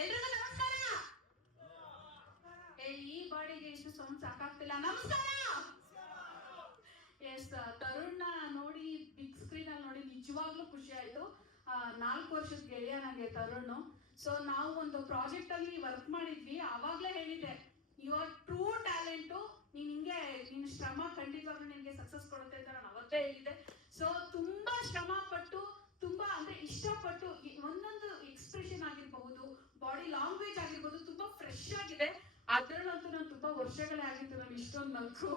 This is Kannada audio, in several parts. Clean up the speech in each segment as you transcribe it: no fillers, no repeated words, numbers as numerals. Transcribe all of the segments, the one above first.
ಎಲ್ರಿಗೂ ನಮಸ್ಕಾರ. ಈ ಬಾಡಿಗೆ ಇಷ್ಟು ಸೌಂಡ್ ಸಾಕಾಗ್ತಿಲ್ಲ. ನಮಸ್ಕಾರ. ಎಸ್, ತರುಣ್ ನೋಡಿ ಬಿಗ್ ಸ್ಕ್ರೀನ್ ಅಲ್ಲಿ ನೋಡಿ ನಿಜವಾಗ್ಲೂ ಖುಷಿ ಆಯ್ತು. 4 ವರ್ಷದ ಗೆಳೆಯ ನಂಗೆ ತರುಣ್. ಸೊ ನಾವು ಒಂದು ಪ್ರಾಜೆಕ್ಟ್ ಅಲ್ಲಿ ವರ್ಕ್ ಮಾಡಿದ್ವಿ. ಆವಾಗ್ಲೇ ಹೇಳಿದ್ದೆ, ಯುವರ್ ಟ್ರೂ ಟ್ಯಾಲೆಂಟು, ನಿನ್ ಶ್ರಮ ಖಂಡಿತವಾಗ್ಲೂ ನಿನ್ಗೆ ಸಕ್ಸಸ್ ಕೊಡುತ್ತೆ ಅಂತ ನಾನು ಅವತ್ತೇ ಹೇಳಿದ್ದೆ. ಸೊ ತುಂಬಾ ಶ್ರಮ ಪಟ್ಟು, ತುಂಬಾ ಅಂದ್ರೆ ಇಷ್ಟಪಟ್ಟು, ಒಂದೊಂದು ಎಕ್ಸ್ಪ್ರೆಷನ್ ಆಗಿರ್ಬಹುದು, ಬಾಡಿ ಲ್ಯಾಂಗ್ವೇಜ್ ಆಗಿರ್ಬೋದು, ತುಂಬಾ ಫ್ರೆಶ್ ಆಗಿದೆ. ಅದ್ರಲ್ಲಂತೂ ನಾನು ತುಂಬಾ ವರ್ಷಗಳೇ ಆಗಿತ್ತು ನಾನು ಇಷ್ಟೊಂದು ನಕ್ಕು.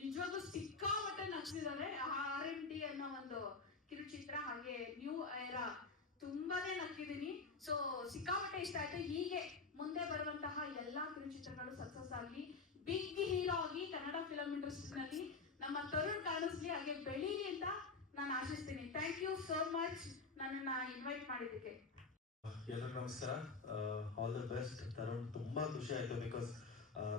ನಿಜವಾಗ್ಲೂ ಸಿಕ್ಕಾಪಟ್ಟೆ ನಗ್ಸಿದ್ದಾರೆ. RMD ಅನ್ನೋ ಒಂದು ಕಿರುಚಿತ್ರ, ಹಾಗೆ ನ್ಯೂ ಏರಾ ತುಂಬಾನೇ ನಕ್ಕಿದೀನಿ. ಸೊ ಸಿಕ್ಕಾಪಟ್ಟೆ ಇಷ್ಟ ಆಯ್ತು. ಹೀಗೆ ಮುಂದೆ ಬರುವಂತಹ ಎಲ್ಲಾ ಕಿರುಚಿತ್ರಗಳು ಸಕ್ಸಸ್ ಆಗಿ, ಬಿಗ್ ಹೀರೋ ಆಗಿ ಕನ್ನಡ ಫಿಲಂ ಇಂಡಸ್ಟ್ರಿನಲ್ಲಿ ನಮ್ಮ ತರುಣ್ ಕಾಣಿಸ್ಲಿ, ಹಾಗೆ ಬೆಳೀಲಿ ಅಂತ ನಾನು ಆಶಿಸ್ತೀನಿ. ಥ್ಯಾಂಕ್ ಯು ಸೋ ಮಚ್ ನನ್ನನ್ನ ಇನ್ವೈಟ್ ಮಾಡಿದ್ದಕ್ಕೆ. ಎಲ್ಲರಿಗೂ ನಮಸ್ಕಾರ. All the best Tarun. ತುಂಬಾ ಖುಷಿ ಆಯ್ತು ಬಿಕಾಸ್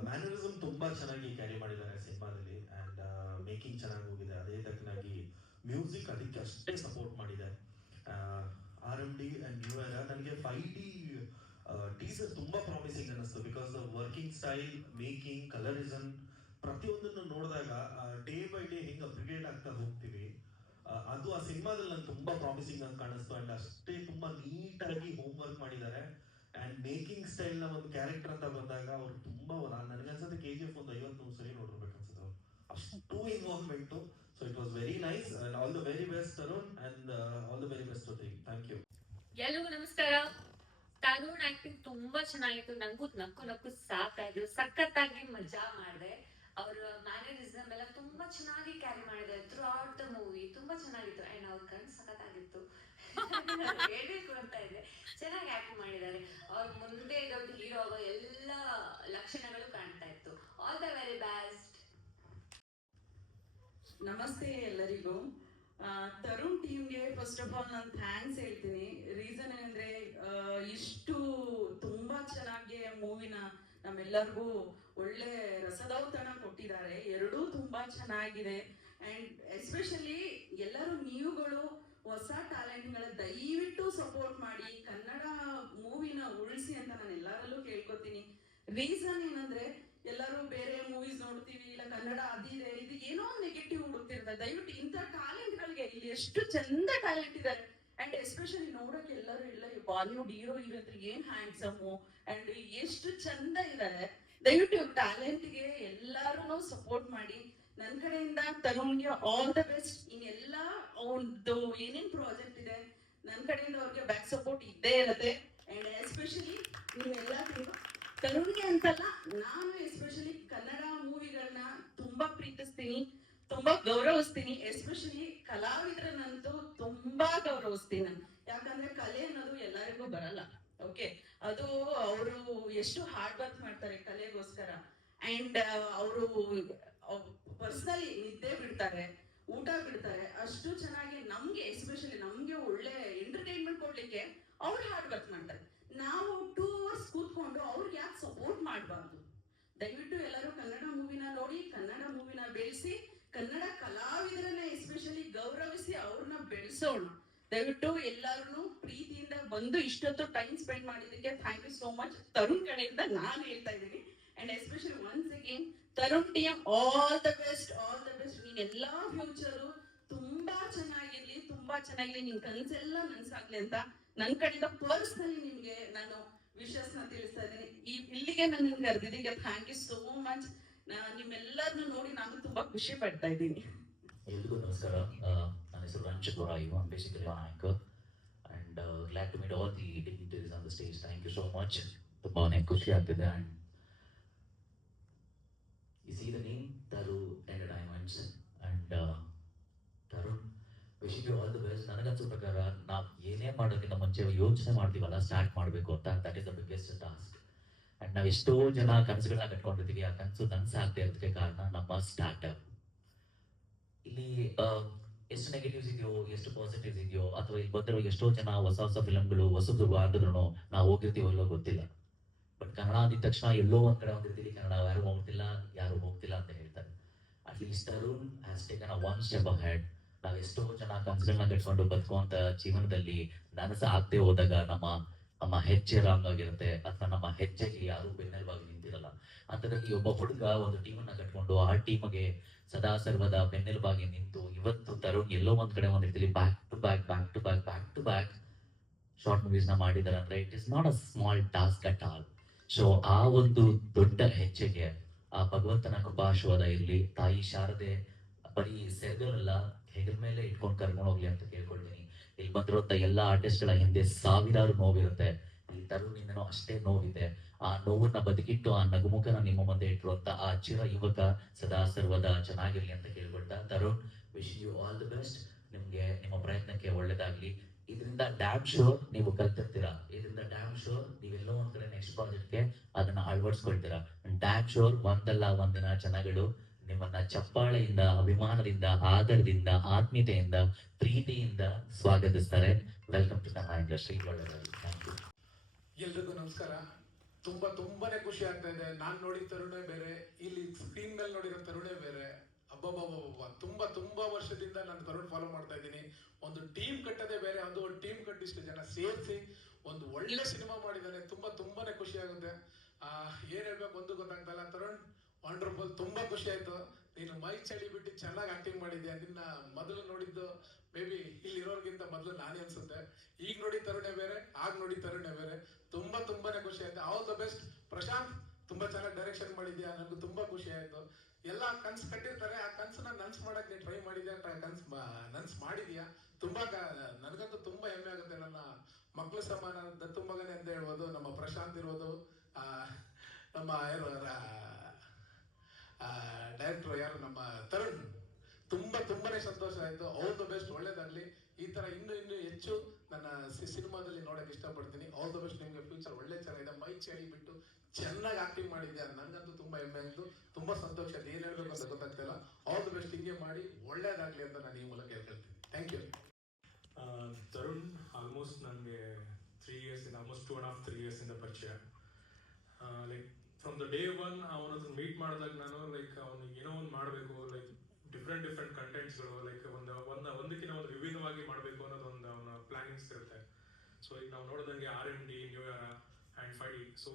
ಮ್ಯಾನರಿಸಮ್ ತುಂಬಾ ಚೆನ್ನಾಗಿ ಕ್ಯಾರಿ ಮಾಡಿದ್ದಾರೆ ಸಿನಿಮಾದಲ್ಲಿ, ಅಂಡ್ ಮೇಕಿಂಗ್ ಚೆನ್ನಾಗಿ ಹೋಗಿದೆ. ಅದೇ ತಕ್ಕನಾಗಿ ಮ್ಯೂಸಿಕ್ ಅದಕ್ಕೆ ಅಷ್ಟೇ ಸಪೋರ್ಟ್ ಮಾಡಿದೆ. RMD ಅಂಡ್ ನ್ಯೂ ಏರಾ ನನಗೆ 5D ಟೀಸರ್ ತುಂಬಾ ಪ್ರಾಮಿಸಿಂಗ್ ಅನ್ನಿಸ್ತು. Because the working style, making, colourism ಪ್ರತಿಯೊಂದನ್ನು ನೋಡಿದಾಗ ಡೇ ಬೈ ಡೇ ಹೆಂಗೆ ಅಪ್ಗ್ರೇಡ್ ಆಗ್ತಾ ಹೋಗ್ತೀವಿ, ಅದು ಆ ಸಿನಿಮಾದಲ್ಲಿ ನಂಗೆ ತುಂಬಾ ಪ್ರಾಮಿಸಿಂಗ್ ಅಂತ ಕಾಣಿಸ್ತು. ಅಂಡ್ ಅಷ್ಟೇ ತುಂಬಾ ನೀಟಾಗಿ ಹೋಮ್ ವರ್ಕ್ ಮಾಡಿದ್ದಾರೆ. ಅಂಡ್ ಮೇಕಿಂಗ್ ಸ್ಟೈಲ್ ನ ಒಂದು ಕ್ಯಾರೆಕ್ಟರ್ ಅಂತ ಬಂದಾಗ ಅವ್ರು ತುಂಬಾ, ನನಗನ್ಸುತ್ತೆ KGF ಒಂದು 50-100 ಸರಿ ನೋಡಿರ್ಬೇಕು ಅನ್ಸುತ್ತೆ ಅವ್ರು, ಅಷ್ಟು involvement. So it was very nice. And all the very best Tarun, and all the very best to team. Thank you. ಎಲ್ರಿಗೂ ನಮಸ್ಕಾರ. ತರುಣ್ ಆಕ್ಟಿಂಗ್ ತುಂಬಾ ಚೆನ್ನಾಗಿತ್ತು. ನಂಗೂ ನಕ್ಕು ಸಾಕಾಯ್ತು. ಸಖತ್ತಾಗಿ ಮಜಾ ಮಾಡಿದೆ. ಅವ್ರ ಮ್ಯಾನರಿಸಮ್ ಎಲ್ಲ ತುಂಬಾ ಚೆನ್ನಾಗಿ ಕ್ಯಾರಿ ಮಾಡಿದ್ದಾರೆ ಥ್ರೂ ಔಟ್ ದ ಮೂವಿ. ತುಂಬಾ ಚೆನ್ನಾಗಿತ್ತು. ಅಂಡ್ ಅವ್ರ ಕಣ್ಣು ಸಖತ್ತಾಗಿತ್ತು. ಹೇಳ್ಬೇಕು ಅಂತ ಇದೆ. ಚೆನ್ನಾಗಿ ಆಕ್ಟ್ ಮಾಡಿದ್ದಾರೆ. ಅವ್ರ ಮುಂದೆ ದೊಡ್ಡ ಹೀರೋ ಆಗೋ ಎಲ್ಲ ಲಕ್ಷಣಗಳು ಕಾಣ್ತಾ ಇತ್ತು. All the very best. ನಮಸ್ತೆ ಎಲ್ಲರಿಗೂ. ತರುಣ್ ಟೀಮ್ಗೆ ಫಸ್ಟ್ ಆಫ್ ಆಲ್ ನಾನು ಥ್ಯಾಂಕ್ಸ್ ಹೇಳ್ತೀನಿ. ರೀಸನ್ ಏನಂದ್ರೆ ಇಷ್ಟು ತುಂಬಾ ಚೆನ್ನಾಗಿ ಮೂವಿನ ನಮ್ಮೆಲ್ಲರಿಗೂ ಒಳ್ಳೆ ರಸದೌತಣ ಕೊಟ್ಟಿದ್ದಾರೆ. ಎರಡೂ ತುಂಬಾ ಚೆನ್ನಾಗಿದೆ. ಅಂಡ್ ಎಸ್ಪೆಷಲಿ ಎಲ್ಲರೂ ನೀವುಗಳು ಹೊಸ ಟ್ಯಾಲೆಂಟ್ಗಳ ದಯವಿಟ್ಟು ಸಪೋರ್ಟ್ ಮಾಡಿ ಕನ್ನಡ ಮೂವಿನ ಉಳಿಸಿ ಅಂತ ನಾನು ಎಲ್ಲರಲ್ಲೂ ಕೇಳ್ಕೊತೀನಿ. ರೀಸನ್ ಏನಂದ್ರೆ ಎಲ್ಲರೂ ಬೇರೆ ಮೂವೀಸ್ ನೋಡ್ತೀವಿ, ಇಲ್ಲ ಕನ್ನಡ ಅದಿದೆ ಇದು ಏನೋ ನೆಗೆಟಿವ್ ಹುಡುಕ್ತಿರ್ತಾರೆ. ದಯವಿಟ್ಟು ಇಂಥ ಟ್ಯಾಲೆಂಟ್ಗಳಿಗೆ, ಇಲ್ಲಿ ಎಷ್ಟು ಚಂದ ಟ್ಯಾಲೆಂಟ್ ಇದ್ದಾರೆ. ಅಂಡ್ ಎಸ್ಪೆಷಲಿ ನೋಡಕ್ಕೆ ಎಲ್ಲರೂ ಇಲ್ಲ ಬಾಲಿವುಡ್ ಹೀರೋ ಏನ್ ಹ್ಯಾಂಡ್ಸಮ್ ಅಂಡ್ ಎಷ್ಟು ಚಂದ ಇದ್ದಾರೆ. ದಯವಿಟ್ಟು ಟ್ಯಾಲೆಂಟ್ಗೆ ಎಲ್ಲರೂ ಸಪೋರ್ಟ್ ಮಾಡಿ. ನನ್ನ ಕಡೆಯಿಂದ ತರುಣ್ಗೆ ಆಲ್ ದ ಬೆಸ್ಟ್. ಇನ್ನೆಲ್ಲ ಒಂದು ಏನೇನ್ ಪ್ರಾಜೆಕ್ಟ್ ಇದೆ ನನ್ನ ಕಡೆಯಿಂದ ಅವ್ರಿಗೆ ಬ್ಯಾಕ್ ಸಪೋರ್ಟ್ ಇದ್ದೇ ಇರುತ್ತೆ. ಅಂಡ್ ಎಸ್ಪೆಷಲಿ ನೀವೆಲ್ಲ ತರುಣ್ಗೆ ಅಂತಲ್ಲ, ನಾನು ಎಸ್ಪೆಷಲಿ ಕನ್ನಡ ಮೂವಿಗಳನ್ನ ತುಂಬಾ ಪ್ರೀತಿಸ್ತೀನಿ, ತುಂಬಾ ಗೌರವಿಸ್ತೀನಿ. ಎಸ್ಪೆಷಲಿ ಕಲಾವಿದರನ್ನಂತೂ ತುಂಬಾ ಗೌರವಿಸ್ತೀನಿ ನಾನು. ಯಾಕಂದ್ರೆ ಕಲೆ ಅನ್ನೋದು ಎಲ್ಲರಿಗೂ ಬರಲ್ಲ. ಓಕೆ, ಅದು ಅವರು ಎಷ್ಟು ಹಾರ್ಡ್ ವರ್ಕ್ ಮಾಡ್ತಾರೆ ಕಲೆಗೋಸ್ಕರ. ಅಂಡ್ ಅವರು ಪರ್ಸನಲಿ ನಿದ್ದೆ ಬಿಡ್ತಾರೆ, ಊಟ ಬಿಡ್ತಾರೆ. ಅಷ್ಟು ಚೆನ್ನಾಗಿ ನಮ್ಗೆ ಎಸ್ಪೆಷಲಿ ನಮ್ಗೆ ಒಳ್ಳೆ ಎಂಟರ್ಟೈನ್ಮೆಂಟ್ ಕೊಡ್ಲಿಕ್ಕೆ ಅವ್ರು ಹಾರ್ಡ್ ವರ್ಕ್ ಮಾಡ್ತಾರೆ. ನಾವು 2 hours ಕೂತ್ಕೊಂಡು ಅವ್ರಿಗೆ ಯಾಕೆ ಸಪೋರ್ಟ್ ಮಾಡಬಾರ್ದು? ದಯವಿಟ್ಟು ಎಲ್ಲರೂ ಕನ್ನಡ ಮೂವಿನ ನೋಡಿ, ಕನ್ನಡ ಮೂವಿನ ಬೆಳೆಸಿ, ಕನ್ನಡ ಕಲಾವಿದರನ್ನ ಎಸ್ಪೆಷಲಿ ಗೌರವಿಸಿ ಅವ್ರನ್ನ ಬೆಳೆಸೋಣ. ದಯವಿಟ್ಟು ಎಲ್ಲರೂ ಪ್ರೀತಿಯಿಂದ ಬಂದು ಇಷ್ಟೊತ್ತು ಟೈಮ್ ಸ್ಪೆಂಡ್ ಮಾಡಿದ್ದಕ್ಕೆ thank you so much. Tarun ಕಡೆಯಿಂದ ನಾನು ಹೇಳ್ತಾ ಇದ್ದೀನಿ. And especially once again Tarun team all the best, all the best. ನೀನ್ ಎಲ್ಲಾ ಫ್ಯೂಚರು ತುಂಬಾ ಚೆನ್ನಾಗಿರ್ಲಿ, ತುಂಬಾ ಚೆನ್ನಾಗಿರ್ಲಿ, ನಿನ್ ಕನ್ಸೆಲ್ಲ ನನ್ಸಾಗ್ಲಿ ಅಂತ ನನ್ನ ಕಡೆಯಿಂದ ಪರ್ಸನಲಿ ನಿಮ್ಗೆ ನಾನು ವಿಶಸ್ ನ ತಿಳಿಸ್ತಾ ಇದ್ದೀನಿ. ಇಲ್ಲಿಗೆ ನನ್ನ ಕರೆದಿದ್ದಕ್ಕೆ ಥ್ಯಾಂಕ್ ಯು ಸೋ ಮಚ್. ನಿಮ್ಮೆಲ್ಲರನ್ನು ನೋಡಿ ನಾನು ತುಂಬಾ ಖುಷಿ ಪಡ್ತಾ ಇದ್ದೀನಿ. ಎಲ್ರಿಗೂ ನಮಸ್ಕಾರ. ನನ್ನ ಹೆಸರು ರಂಜಿತ್ ವರಾಯು. I am basically an anchor and glad to meet all the dignitaries on the stage. Thank you so much. ತುಂಬಾನೇ ಖುಷಿ ಆಗ್ತಿದೆ. And you see the name Taru entertainments and Tarun, wishing you all the best. ನನಗನ್ಸೋ ಪ್ರಕಾರ ನಾವು ಏನೇ ಮಾಡೋದಕ್ಕಿಂತ ಮುಂಚೆ ಯೋಚನೆ ಮಾಡ್ತೀವಲ್ಲ ಸ್ಟಾರ್ಟ್ ಮಾಡಬೇಕು ಅಂತ, that is the biggest task. And ನಾವು ಎಷ್ಟೋ ಜನ ಕನಸುಗಳನ್ನ ಕಟ್ಕೊಂಡಿರ್ತೀವಿ, ಆ ಕನಸು ನನಸಾಗದೆ ಇರೋದಕ್ಕೆ ಕಾರಣ ನಮ್ಮ ಸ್ಟಾರ್ಟಪ್. ಇಲ್ಲಿ ಎಷ್ಟು ನೆಗೆಟಿವ್ಸ್ ಇದೆಯೋ, ಎಷ್ಟು ಪಾಸಿಟಿವ್ಸ್ ಇದೆಯೋ, ಅಥವಾ ಇಲ್ಲಿ ಬಂದಿರೋ ಎಷ್ಟೋ ಜನ ಹೊಸ ಹೊಸ ಫಿಲಮ್ಗಳು ಹೊಸದು ಆದ್ರೂ ನಾವು ಹೋಗಿರ್ತೀವಲ್ಲೋ ಗೊತ್ತಿಲ್ಲ. ಬಟ್ ಕನ್ನಡ ಅಂದಿದ ತಕ್ಷಣ ಎಲ್ಲೋ ಒಂದ್ ಕಡೆ ಒಂದಿರ್ತೀವಿ, ಕನ್ನಡ ಯಾರು ಹೋಗ್ತಿಲ್ಲ ಅಂತ ಹೇಳ್ತಾರೆ. At least Tarun has taken a one step ahead. ನಾವ್ ಎಷ್ಟೋ ಜನ ಕನಸುಗಳನ್ನ ಕಟ್ಕೊಂಡು ಬದುಕುವಂತ ಜೀವನದಲ್ಲಿ ನನಸ ಆಗದೆ ಹೋದಾಗ ನಮ್ಮ ನಮ್ಮ ಹೆಜ್ಜೆ ರಾಂಗ್ ಆಗಿರುತ್ತೆ ಅಥವಾ ನಮ್ಮ ಹೆಜ್ಜೆಗೆ ಯಾರು ಬೆನ್ನೆಲುಬಾಗಿ ನಿಂತಿರಲ್ಲ. ಅಂತದ್ರಲ್ಲಿ ಒಬ್ಬ ಹುಡುಗ ಒಂದು ಟೀಮನ್ನ ಕಟ್ಕೊಂಡು ಆ ಟೀಮ್ಗೆ ಸದಾ ಸರ್ವದ ಬೆನ್ನೆಲುಬಾಗಿ ನಿಂತು ಇವತ್ತು ತರುಣ್ ಎಲ್ಲೋ ಒಂದ್ ಕಡೆ ಒಂದ್ ರೀತಿಲಿ ಬ್ಯಾಕ್ ಶಾರ್ಟ್ ಮೂವೀಸ್ ನ ಮಾಡಿದ್ದಾರೆ ಅಂದ್ರೆ it is not a small task at all. So ಆ ಒಂದು ದೊಡ್ಡ ಹೆಜ್ಜೆಗೆ ಆ ಭಗವಂತನ ಕೃಪಾಶೀರ್ವಾದ ಇರ್ಲಿ, ತಾಯಿ ಶಾರದೆ ಬರೀ ಸೆರಗಲ್ಲ ಹೆಗಲ ಮೇಲೆ ಇಟ್ಕೊಂಡು ಕರ್ಕೊಂಡು ಹೋಗ್ಲಿ ಅಂತ ಕೇಳ್ಕೊಳ್ತೀನಿ. ಇಲ್ಲಿ ಬಂದಿರುವಂತ ಎಲ್ಲಾ ಆರ್ಟಿಸ್ಟ್ಗಳ ಹಿಂದೆ ಸಾವಿರಾರು ನೋವಿರುತ್ತೆ, ಈ ತರುಣಿಂದನೂ ಅಷ್ಟೇ ನೋವಿದೆ. ಆ ನೋವನ್ನ ಬದುಕಿಟ್ಟು ಆ ನಗುಮುಖನ ನಿಮ್ಮ ಮುಂದೆ ಇಟ್ಟಿರುವಂತ ಆ ಚಿರ ಯುವಕ ಸದಾ ಸರ್ವದ ಚೆನ್ನಾಗಿರ್ಲಿ ಅಂತ ಕೇಳ್ಕೊಳ್ತಾ, Tarun wish you all the best. ನಿಮ್ಗೆ ನಿಮ್ಮ ಪ್ರಯತ್ನಕ್ಕೆ ಒಳ್ಳೇದಾಗ್ಲಿ. ಇದರಿಂದ ಡ್ಯಾಮ್ ಶೋರ್ ನೀವು ಕಲ್ತಿರ್ತೀರಾ, ಇದರಿಂದ ಡ್ಯಾಮ್ ಶೋರ್ ನೀವೆಲ್ಲೋ ಒಂದ್ ಕಡೆ ನೆಕ್ಸ್ಟ್ ಪ್ರಾಜೆಕ್ಟ್ಗೆ ಅದನ್ನ ಅಳವಡಿಸ್ಕೊಳ್ತೀರಾ. ಡ್ಯಾಮ್ ಶೋರ್ ಒಂದಲ್ಲ ಒಂದಿನ ಜನಗಳು ನಿಮ್ಮನ್ನ ಚಪ್ಪಾಳೆಯಿಂದ, ಅಭಿಮಾನದಿಂದ, ಆದರದಿಂದ, ಆತ್ಮೀಯತೆಯಿಂದ, ಪ್ರೀತಿಯಿಂದ ಸ್ವಾಗತಿಸ್ತಾರೆ. Welcome to Kannada industry. ಒಳ್ಳೆಯದಾಗಲಿ. Thank you. ಎಲ್ರಿಗೂ ನಮಸ್ಕಾರ. ತುಂಬಾನೇ ಖುಷಿ ಆಗ್ತಾ ಇದೆ. ನಾನ್ ನೋಡಿದ ತರುಣೇ ಬೇರೆ, ಇಲ್ಲಿ ಸ್ಕ್ರೀನ್ ಮೇಲೆ ನೋಡಿರೋ ತರುಣೇ ಬೇರೆ. ಅಬ್ಬಬ್ಬಬ್ಬ ತುಂಬಾ ವರ್ಷದಿಂದ ನಾನು ತರುಣ್ ಫಾಲೋ ಮಾಡ್ತಾ ಇದ್ದೀನಿ. ಒಂದು ಟೀಮ್ ಕಟ್ಟದೆ ಬೇರೆ, ಅದು ಒಂದು ಟೀಮ್ ಕಟ್ಟಿಷ್ಟು ಜನ ಸೇರಿಸಿ ಒಂದು ಒಳ್ಳೆ ಸಿನಿಮಾ ಮಾಡಿದ್ದಾನೆ. ತುಂಬಾನೇ ಖುಷಿ ಆಗುತ್ತೆ. ಏನ್ ಹೇಳ್ಬೇಕು ಒಂದು ಗೊತ್ತಾಗ್ತಲ್ಲ. ತರುಣ್ ವಂಡರ್ಫುಲ್, ತುಂಬಾ ಖುಷಿ ಆಯ್ತು. ನೀನು ಮೈ ಚಳಿ ಬಿಟ್ಟು ಚೆನ್ನಾಗಿ ಆಕ್ಟಿಂಗ್ ಮಾಡಿದ್ಯಾ. ನಿನ್ನ ಮೊದಲು ನೋಡಿದ್ದು ಮೇ ಬಿ ಇಲ್ಲಿರೋರ್ಗಿಂತ ಮೊದಲು ನಾನೇ ಅನ್ಸುತ್ತೆ. ಈಗ ನೋಡಿ ತರುಣೇ ಬೇರೆ, ಆಗ ನೋಡಿ ತರುಣೇ ಬೇರೆ. ತುಂಬಾನೇ ಖುಷಿ ಆಯ್ತು. All the best Prashant. ತುಂಬಾ ಚೆನ್ನಾಗಿ ಡೈರೆಕ್ಷನ್ ಮಾಡಿದ್ಯಾ, ನನಗೂ ತುಂಬಾ ಖುಷಿ ಆಯ್ತು. ಎಲ್ಲ ಕನ್ಸು ಕಟ್ಟಿರ್ತಾರೆ, ಆ ಕನ್ಸನ್ನ ನನ್ಸ್ ಮಾಡಕ್ ನೀನ್ ಟ್ರೈ ಮಾಡಿದ್ಯಾ, ನನ್ಸ್ ಮಾಡಿದ್ಯಾ. ನನಗಂತೂ ತುಂಬಾ ಹೆಮ್ಮೆ ಆಗುತ್ತೆ. ನನ್ನ ಮಕ್ಕಳು ಸಮಾನ ದತ್ತು ಮಗನೇ ಅಂತ ಹೇಳ್ಬೋದು. ನಮ್ಮ ಪ್ರಶಾಂತ್ ಇರ್ಬೋದು, ನಮ್ಮ ಡೈರೆಕ್ಟರ್ ಯಾರು ನಮ್ಮ ತರುಣ್. ತುಂಬಾನೇ ಸಂತೋಷ ಆಯ್ತು. ಆಲ್ ದ ಬೆಸ್ಟ್, ಒಳ್ಳೇದಾಗ್ಲಿ. ಈ ತರ ಇನ್ನು ಹೆಚ್ಚು ನನ್ನ ಸಿನಿಮಾದಲ್ಲಿ ನೋಡಕ್ ಇಷ್ಟಪಡ್ತೀನಿ. All the best. ನಿಮ್ಗೆ ಫ್ಯೂಚರ್ ಒಳ್ಳೆ ಚೆನ್ನಾಗಿದೆ. ಮೈ ಚಳಿ ಬಿಟ್ಟು ಚೆನ್ನಾಗಿ ಆಕ್ಟಿಂಗ್ ಮಾಡಿದ್ಯಾ. ನನಗಂತೂ ತುಂಬಾ ಹೆಮ್ಮೆ ಆಯ್ತು. ತುಂಬಾ ಸಂತೋಷ. ಏನ್ ಹೇಳ್ಬೇಕು ಅಂತ ಗೊತ್ತಾಗ್ತಿಲ್ಲ. All the best. ಹಿಂಗೆ ಮಾಡಿ ಒಳ್ಳೇದಾಗ್ಲಿ ಅಂತ ನಾನು ಈ ಮೂಲಕ ಹೇಳ್ತೀನಿ. Thank you. ತರುಣ್ ಆಲ್ಮೋಸ್ಟ್ ನನಗೆ 3 years in ಆಲ್ಮೋಸ್ಟ್ 2.5-3 years ಇಂದ ಪರಿಚಯ. Like from the day one ಅವನತ್ರ ಮೀಟ್ ಮಾಡಿದಾಗ ನಾನು ಲೈಕ್ ಅವನಿಗೆ ಏನೋ ಒಂದು ಮಾಡಬೇಕು, ಲೈಕ್ ಡಿಫ್ರೆಂಟ್ ಕಂಟೆಂಟ್ಸ್ಗಳು, ಲೈಕ್ ಒಂದಕ್ಕಿಂತ ಒಂದು ವಿಭಿನ್ನವಾಗಿ ಮಾಡಬೇಕು ಅನ್ನೋದು ಒಂದು ಅವನ ಪ್ಲಾನಿಂಗ್ಸ್ ಇರುತ್ತೆ. ಸೊ ಈಗ ನಾವು ನೋಡಿದಂಗೆ RMD, new year and 5D. So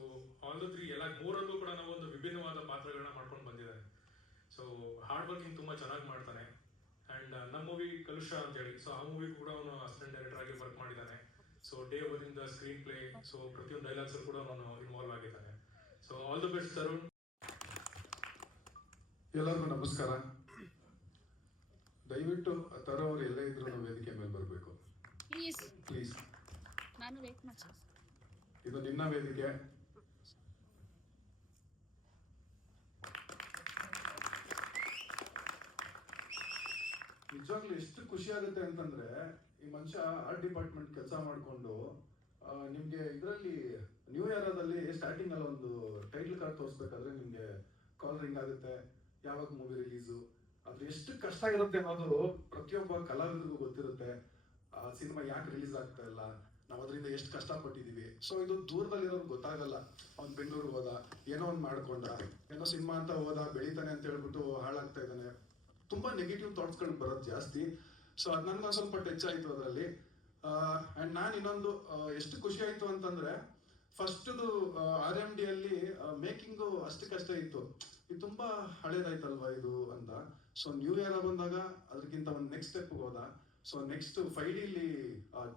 all the 3 ಎಲ್ಲ ಮೂರಲ್ಲೂ ಕೂಡ ನಾವು ಒಂದು ವಿಭಿನ್ನವಾದ ಪಾತ್ರಗಳನ್ನ ಮಾಡ್ಕೊಂಡು ಬಂದಿದ್ದಾನೆ. ಸೊ ಹಾರ್ಡ್ ವರ್ಕಿಂಗ್ ತುಂಬ ಚೆನ್ನಾಗಿ ಮಾಡ್ತಾನೆ. ಆ್ಯಂಡ್ ನಮ್ಮ ಮೂವಿ ಕಲುಷ ಅಂತೇಳಿ, ಸೊ ಆ ಮೂವಿ ಕೂಡ ಅವನು ಅಸಿಸ್ಟೆಂಟ್ ಡೈರೆಕ್ಟರ್ ಆಗಿ ವರ್ಕ್ ಮಾಡಿದ್ದಾನೆ. ಸೊ ಡೇ ಒನ್ನಿಂದ ಸ್ಕ್ರೀನ್ ಪ್ಲೇ, ಸೊ ಪ್ರತಿಯೊಂದು ಡೈಲಾಗ್ಸ್ ಕೂಡ ಅವನು ಇನ್ವಾಲ್ವ್ ಆಗಿದ್ದಾನೆ. So all the best Tarun. ಎಲ್ಲರಿಗೂ ನಮಸ್ಕಾರ. ದಯವಿಟ್ಟು ತರು ಅವರು ಎಲ್ಲೇ ಇದ್ರು ನಾವು ವೇದಿಕೆ ಮೇಲೆ ಬರಬೇಕು ಪ್ಲೀಸ್. ನಾನು ವೇಟ್ ಮಾಡ್ತೀನಿ. ಇದು ನಿನ್ನ ವೇದಿಕೆ. ನಿಜವಾಗ್ಲೂ ಎಷ್ಟು ಖುಷಿ ಆಗುತ್ತೆ ಅಂತಂದ್ರೆ, ಈ ಮನುಷ್ಯ ಆರ್ಟ್ ಡಿಪಾರ್ಟ್ಮೆಂಟ್ ಕೆಲಸ ಮಾಡಿಕೊಂಡು ನಿಮ್ಗೆ ಇದರಲ್ಲಿ ನ್ಯೂ ಇಯರ್ದಲ್ಲಿ ಸ್ಟಾರ್ಟಿಂಗ್ ಅಲ್ಲಿ ಒಂದು ಟೈಟಲ್ ಕಾರ್ಡ್ ತೋರಿಸ್ಬೇಕಾದ್ರೆ ನಿಮ್ಗೆ ಕಾಲ್ ರಿಂಗ್ ಆಗುತ್ತೆ, ಯಾವಾಗ ಮೂವಿ ರಿಲೀಸು, ಅದು ಎಷ್ಟು ಕಷ್ಟ ಆಗಿರುತ್ತೆ ಅನ್ನೋದು ಪ್ರತಿಯೊಬ್ಬ ಕಲಾವಿದರಿಗೂ ಗೊತ್ತಿರುತ್ತೆ. ಆ ಸಿನಿಮಾ ಯಾಕೆ ರಿಲೀಸ್ ಆಗ್ತಾ ಇಲ್ಲ, ನಾವು ಅದರಿಂದ ಎಷ್ಟು ಕಷ್ಟಪಟ್ಟಿದೀವಿ. ಸೊ ಇದು ದೂರದಲ್ಲಿರೋರು ಗೊತ್ತಾಗಲ್ಲ. ಅವ್ನು ಬೆಂಗಳೂರಿಗೆ ಹೋದ, ಏನೋ ಒಂದು ಮಾಡ್ಕೊಂಡ, ಏನೋ ಸಿನಿಮಾ ಅಂತ ಹೋದ, ಬೆಳಿತಾನೆ ಅಂತ ಹೇಳ್ಬಿಟ್ಟು ಹಾಳಾಗ್ತಾ ಇದ್ದಾನೆ. ತುಂಬಾ ನೆಗೆಟಿವ್ ಥಾಟ್ಸ್ಗಳು ಬರೋದು ಜಾಸ್ತಿ. ಸೊ ಅದು ನನ್ಗೆ ಸ್ವಲ್ಪ ಟಚ್ ಆಯ್ತು ಅದರಲ್ಲಿ. ಅಂಡ್ ನಾನು ಇನ್ನೊಂದು ಎಷ್ಟು ಖುಷಿ ಆಯ್ತು ಅಂತಂದ್ರೆ, ಫಸ್ಟ್ದು RMD ಅಲ್ಲಿ ಮೇಕಿಂಗು ಅಷ್ಟಕ್ಕಷ್ಟೇ ಇತ್ತು. ಇದು ತುಂಬಾ ಹಳೇದಾಯ್ತಲ್ವಾ ಇದು ಅಂತ. ಸೊ ನ್ಯೂ ಇಯರ್ ಬಂದಾಗ ಅದಕ್ಕಿಂತ ಒಂದು ನೆಕ್ಸ್ಟ್ ಸ್ಟೆಪ್ ಹೋದ. ಸೊ ನೆಕ್ಸ್ಟ್ 5D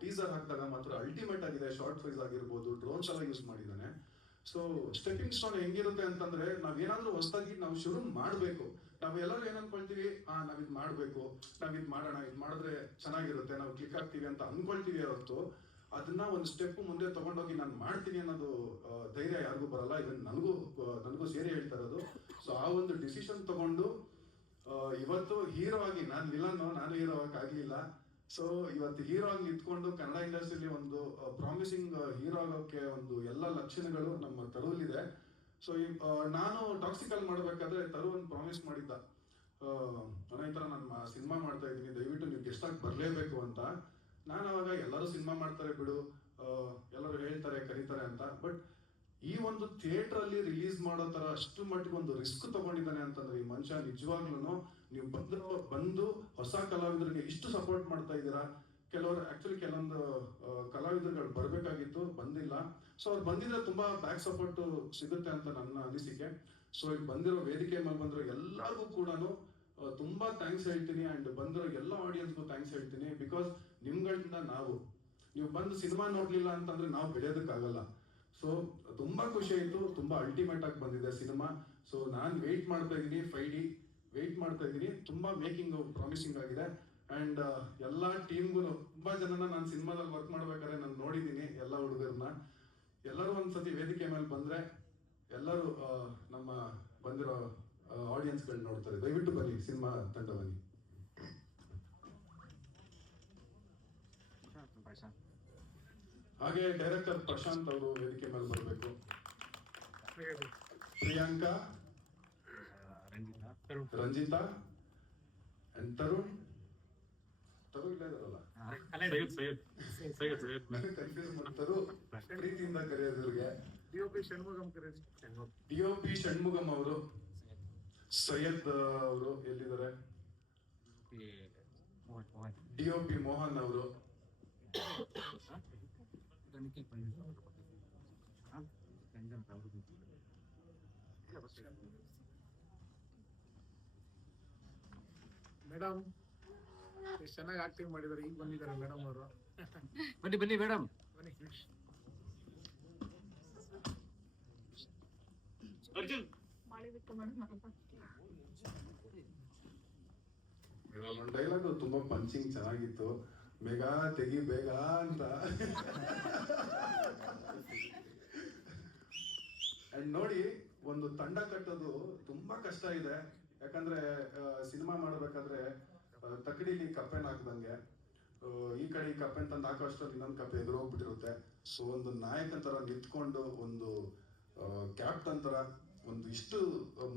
ಟೀಸರ್ ಹಾಕಿದಾಗ ಮಾತ್ರ ಅಲ್ಟಿಮೇಟ್ ಆಗಿದೆ. ಶಾರ್ಟ್ ಫೈಸ್ ಆಗಿರ್ಬೋದು, ಡ್ರೋನ್ಸ್ ಎಲ್ಲ ಯೂಸ್ ಮಾಡಿದ್ದಾನೆ. ಸೊ ಸ್ಟೆಪ್ಪಿಂಗ್ ಸ್ಟೋನ್ ಹೆಂಗಿರುತ್ತೆ ಅಂತಂದ್ರೆ, ನಾವೇನಾದ್ರೂ ಹೊಸದಾಗಿ ನಾವು ಶುರು ಮಾಡಬೇಕು. ನಾವು ಎಲ್ಲರೂ ಏನ್ ಅನ್ಕೊಳ್ತೀವಿ, ನಾವ್ ಇದ್ ಮಾಡ್ಬೇಕು, ನಾವ್ ಇದ್ ಮಾಡೋಣ, ಇದ್ ಮಾಡಿದ್ರೆ ಚೆನ್ನಾಗಿರುತ್ತೆ, ನಾವು ಕ್ಲಿಕ್ ಆಗ್ತೀವಿ ಅಂತ ಅನ್ಕೊಳ್ತೀವಿ ಹೊರತು ಅದನ್ನ ಒಂದು ಸ್ಟೆಪ್ ಮುಂದೆ ತಗೊಂಡೋಗಿ ನಾನು ಮಾಡ್ತೀನಿ ಅನ್ನೋದು ಧೈರ್ಯ ಯಾರಿಗೂ ಬರಲ್ಲ. ಇವನ್ ನನಗೂ ಸೇರಿ ಹೇಳ್ತಾ ಇರೋದು. ಸೊ ಆ ಒಂದು ಡಿಸಿಷನ್ ತಗೊಂಡು ಇವತ್ತು ಹೀರೋ ಆಗಿ, ನಾನು ವಿಲನ್, ನಾನು ಹೀರೋ ಆಗಿ ಆಗ್ಲಿಲ್ಲ. ಸೊ ಇವತ್ತು ಹೀರೋ ಆಗಿ ನಿಂತ್ಕೊಂಡು ಕನ್ನಡ ಇಂಡಸ್ಟ್ರಿಯಲ್ಲಿ ಒಂದು ಪ್ರಾಮಿಸಿಂಗ್ ಹೀರೋ ಆಗೋಕೆ ಒಂದು ಎಲ್ಲ ಲಕ್ಷಣಗಳು ನಮ್ಮ ತರುವಲ್ಲಿದೆ. ಸೊ ನಾನು ಟಾಕ್ಸಿಕಲ್ ಮಾಡ್ಬೇಕಾದ್ರೆ ತರು ಒಂದು ಪ್ರಾಮಿಸ್ ಮಾಡಿದ್ದ, ಈ ತರ ನಾನು ಸಿನಿಮಾ ಮಾಡ್ತಾ ಇದ್ದೀನಿ, ದಯವಿಟ್ಟು ನೀವು ಗೆಸ್ಟ್ ಆಗಿ ಬರ್ಲೇಬೇಕು ಅಂತ. ನಾನು ಅವಾಗ ಎಲ್ಲರೂ ಸಿನಿಮಾ ಮಾಡ್ತಾರೆ ಬಿಡು, ಎಲ್ಲರೂ ಹೇಳ್ತಾರೆ ಕರೀತಾರೆ ಅಂತ. ಬಟ್ ಈ ಒಂದು ಥಿಯೇಟರ್ ಅಲ್ಲಿ ರಿಲೀಸ್ ಮಾಡೋ ತರ ಅಷ್ಟು ಮಟ್ಟಿಗೆ ಒಂದು ರಿಸ್ಕ್ ತಗೊಂಡಿದ್ದಾನೆ ಅಂತಂದ್ರೆ, ಈ ಮನುಷ್ಯ ನಿಜವಾಗ್ಲೂ ನೀವು ಬಂದು ಹೊಸ ಕಲಾವಿದರಿಗೆ ಇಷ್ಟು ಸಪೋರ್ಟ್ ಮಾಡ್ತಾ ಇದ್ದೀರಾ. ಕೆಲವೊಂದು ಕಲಾವಿದರುಗಳು ಬರಬೇಕಾಗಿತ್ತು, ಬಂದಿಲ್ಲ. ಸೊ ಅವ್ರು ಬಂದಿದ್ರೆ ತುಂಬಾ ಬ್ಯಾಕ್ ಸಪೋರ್ಟ್ ಸಿಗುತ್ತೆ ಅಂತ ನನ್ನ ಅನಿಸಿಕೆ. ಸೊ ಇಲ್ಲಿ ಬಂದಿರೋ ವೇದಿಕೆ ಮೇಲೆ ಬಂದಿರೋ ಎಲ್ಲರಿಗೂ ಕೂಡ ತುಂಬಾ ಥ್ಯಾಂಕ್ಸ್ ಹೇಳ್ತೀನಿ. ಅಂಡ್ ಬಂದಿರೋ ಎಲ್ಲ ಆಡಿಯನ್ಸ್ಗೂ ಥ್ಯಾಂಕ್ಸ್ ಹೇಳ್ತೀನಿ. ಬಿಕಾಸ್ ನಿಮ್ಗಳಿಂದ ನೀವು ಬಂದು ಸಿನಿಮಾ ನೋಡ್ಲಿಲ್ಲ ಅಂತಂದ್ರೆ ನಾವು ಬೆಳೆಯೋದಕ್ಕಾಗಲ್ಲ. ಸೊ ತುಂಬಾ ಖುಷಿ ಆಯ್ತು, ತುಂಬಾ ಅಲ್ಟಿಮೇಟ್ ಆಗಿ ಬಂದಿದೆ ಸಿನಿಮಾ. ಸೊ ನಾನು ವೆಯ್ಟ್ ಮಾಡ್ತಾ ಇದ್ದೀನಿ, 5D ವೆಯ್ಟ್ ಮಾಡ್ತಾ ಇದ್ದೀನಿ. ತುಂಬಾ ಮೇಕಿಂಗ್ ಪ್ರಾಮಿಸಿಂಗ್ ಆಗಿದೆ. ಅಂಡ್ ಎಲ್ಲಾ ಟೀಮ್ಗೂ ತುಂಬಾ ಜನನ ನಾನು ಸಿನಿಮಾದಲ್ಲಿ ವರ್ಕ್ ಮಾಡ್ಬೇಕಾದ್ರೆ ನಾನು ನೋಡಿದ್ದೀನಿ. ಎಲ್ಲ ಹುಡುಗರನ್ನ ಎಲ್ಲರೂ ಒಂದ್ಸತಿ ವೇದಿಕೆ ಮೇಲೆ ಬಂದ್ರೆ ಎಲ್ಲರೂ ನಮ್ಮ ಬಂದಿರೋ ಆಡಿಯನ್ಸ್ಗಳು ನೋಡ್ತಾರೆ. ದಯವಿಟ್ಟು ಬನ್ನಿ, ಸಿನಿಮಾ ತಂಡ ಬನ್ನಿ. ಹಾಗೆ ಡೈರೆಕ್ಟರ್ ಪ್ರಶಾಂತ್ ಅವರು ವೇದಿಕೆ ಮೇಲೆ ಬರಬೇಕು. ಪ್ರಿಯಾಂಕಾ, ರಂಜಿತಾ ಅಂಡ್ ತರುಣ್ ಇಲ್ಲದಲ್ಲ, ಕನ್ಫ್ಯೂಸ್ ಮಾಡ್ತಾರು. ಪ್ರೀತಿಯಿಂದ ಕರೆಯೋದ್ರಿಗೆ ಡಿಒಪಿ ಷಣ್ಮುಗಂ ಅವರು, ಸೈಯದ್ ಅವರು ಎಲ್ಲಿದ್ದಾರೆ, ಡಿಒಪಿ ಮೋಹನ್ ಅವರು, ಮೇಡಮ್ ಎಷ್ಟು ಚೆನ್ನಾಗಿ ಆಕ್ಟಿಂಗ್ ಮಾಡಿದ್ದಾರೆ. ಈಗ ಬಂದಿದ್ದಾರೆ ಮೇಡಮ್ ಅವರು. ಬನ್ನಿ ಮೇಡಮ್. ಡೈಲಾಗ್ ತುಂಬಾ ಪಂಚಿಂಗ್ ಚೆನ್ನಾಗಿತ್ತು. ಬೇಗ ತೆಗಿ ಬೇಗ ಅಂತ. ಅಂಡ್ ನೋಡಿ, ಒಂದು ತಂಡ ಕಟ್ಟೋದು ತುಂಬಾ ಕಷ್ಟ ಇದೆ. ಯಾಕಂದ್ರೆ ಸಿನಿಮಾ ಮಾಡ್ಬೇಕಾದ್ರೆ ತಕಡಿಲಿ ಕಪ್ಪೆನ್ ಹಾಕ್ದಂಗೆ ಈ ಕಡೆ ಈ ಕಪ್ಪೆನ್ ತಂದು ಹಾಕೋ ಅಷ್ಟರಲ್ಲಿ ಇನ್ನೊಂದು ಕಪ್ಪೆ ಎದುರು ಹೋಗ್ಬಿಟ್ಟಿರುತ್ತೆ. ಸೊ ಒಂದು ನಾಯಕನ ತರ ನಿಂತ್ಕೊಂಡು, ಒಂದು ಕ್ಯಾಪ್ಟನ್ ತರ ಒಂದು ಇಷ್ಟು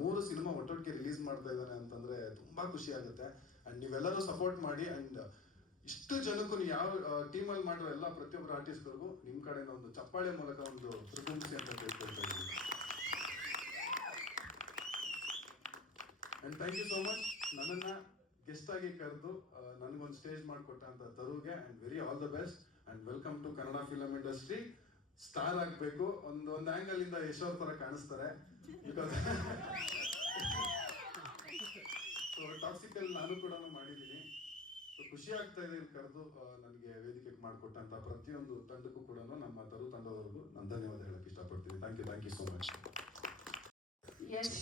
3 ಸಿನಿಮಾ ಒಟ್ಟೊಟ್ಟಿಗೆ ರಿಲೀಸ್ ಮಾಡ್ತಾ ಇದ್ದಾನೆ ಅಂತಂದ್ರೆ ತುಂಬಾ ಖುಷಿ ಆಗುತ್ತೆ. ಅಂಡ್ ನೀವೆಲ್ಲರೂ ಸಪೋರ್ಟ್ ಮಾಡಿ. ಅಂಡ್ ಇಷ್ಟು ಜನಕ್ಕೂ ಯಾವ ಟೀಮಲ್ಲಿ ಮಾಡಿರೋ ಎಲ್ಲ ಪ್ರತಿಯೊಬ್ಬರು ಆರ್ಟಿಸ್ಟ್ಗಳಿಗೂ ನಿಮ್ ಕಡೆಯಿಂದ ಒಂದು ಚಪ್ಪಾಳೆ ಮೂಲಕ ಒಂದು ಪ್ರಶಂಸೆ ಅಂತ ಕೇಳ್ಕೊಳ್ತಾ ಇದ್ದೀನಿ. And thank you so much. ನನ್ನನ್ನ ಗೆಸ್ಟ್ ಆಗಿ ಕರೆದು ನನಗೊಂದು ಸ್ಟೇಜ್ ಮಾಡಿಕೊಟ್ಟ ಅಂತ ತರುಗೆ and very all the best and welcome to Kannada film industry. Star ಆಗ್ಬೇಕು. ಒಂದು ಆಂಗಲ್ ಇಂದ ಯಶೋರ್ ತರ ಕಾಣಿಸ್ತಾರೆ. ಬಿಕಾಸ್ ಸೊ ಟಾಕ್ಸಿಕಲ್ ನಾನು ಕೂಡ ಮಾಡಿದ್ದೀನಿ. ಸೊ ಖುಷಿ ಆಗ್ತಾ ಇದೆ ಇಲ್ಲಿ ಕರೆದು ನನಗೆ ವೇದಿಕೆ ಮಾಡಿಕೊಟ್ಟಂತ ಪ್ರತಿಯೊಂದು ತಂಡಕ್ಕೂ ಕೂಡ ನಮ್ಮ ತರು ತಂಡದವರೆಗೂ ನಾನು ಧನ್ಯವಾದ ಹೇಳಕ್ ಇಷ್ಟಪಡ್ತೀನಿ. Thank you so much. Yash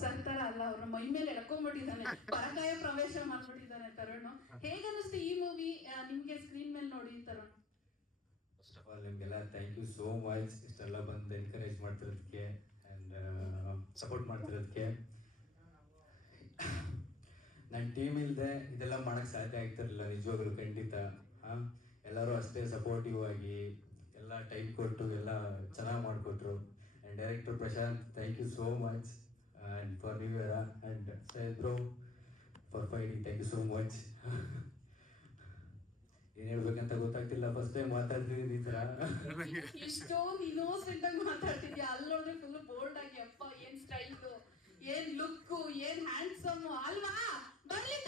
sir ತರ ಅಲ್ಲ, ಅವ್ರ ಮೈ ಮೇಲೆ ಎಳ್ಕೊಂಡ್ಬಿಟ್ಟಿದ್ದಾನೆ, ಪರಕಾಯ ಪ್ರವೇಶ ಮಾಡ್ಬಿಟ್ಟಿದ್ದಾನೆ ತರುಣ್. ಹೇಗನ್ನಿಸ್ತು ಈ ಮೂವಿ ನಿಮ್ಗೆ ಸ್ಕ್ರೀನ್ ಮೇಲೆ ನೋಡಿ ತರುಣ್? ಫಸ್ಟ್ ಆಫ್ ಆಲ್ ನಿಮಗೆಲ್ಲ ಥ್ಯಾಂಕ್ ಯು ಸೋ ಮಚ್. ಇಷ್ಟೆಲ್ಲ ಬಂದು ಎನ್ಕರೇಜ್ ಮಾಡ್ತಿರೋದಕ್ಕೆ ಆ್ಯಂಡ್ ಸಪೋರ್ಟ್ ಮಾಡ್ತಿರೋದಕ್ಕೆ. ನನ್ನ ಟೀಮ್ ಇಲ್ಲದೆ ಇದೆಲ್ಲ ಮಾಡೋಕ್ಕೆ ಸಾಧ್ಯ ಆಗ್ತಿರಲಿಲ್ಲ ನಿಜವಾಗ್ಲೂ, ಖಂಡಿತ. ಎಲ್ಲರೂ ಅಷ್ಟೇ ಸಪೋರ್ಟಿವ್ ಆಗಿ ಎಲ್ಲ ಟೈಮ್ ಕೊಟ್ಟು ಎಲ್ಲ ಚೆನ್ನಾಗಿ ಮಾಡಿಕೊಟ್ರು. And director Prashant, thank you so much. And for new year and Syed bro for fighting, thank you so much. ಏನ್ ಹೇಳ್ಬೇಕಂತ ಗೊತ್ತಾಗ್ತಿಲ್ಲ, ಫಸ್ಟ್ ಟೈಮ್ ಮಾತಾಡ್ತಿದ್ದೀನಿ ಈ ಥರ. ಇಷ್ಟೊಂದು ಇನ್ನೋಸೆಂಟ್ ಆಗಿ ಮಾತಾಡ್ತಿದ್ಯಾ, ಅಲ್ಲಿ ನೋಡ್ರೆ ಫುಲ್ ಬೋಲ್ಡ್ ಆಗಿ, ಅಪ್ಪ ಏನ್ ಸ್ಟೈಲ್, ಏನ್ ಲುಕ್, ಏನ್ ಹ್ಯಾಂಡ್ಸಮ್ ಅಲ್ವಾ? ಬರ್ಲಿ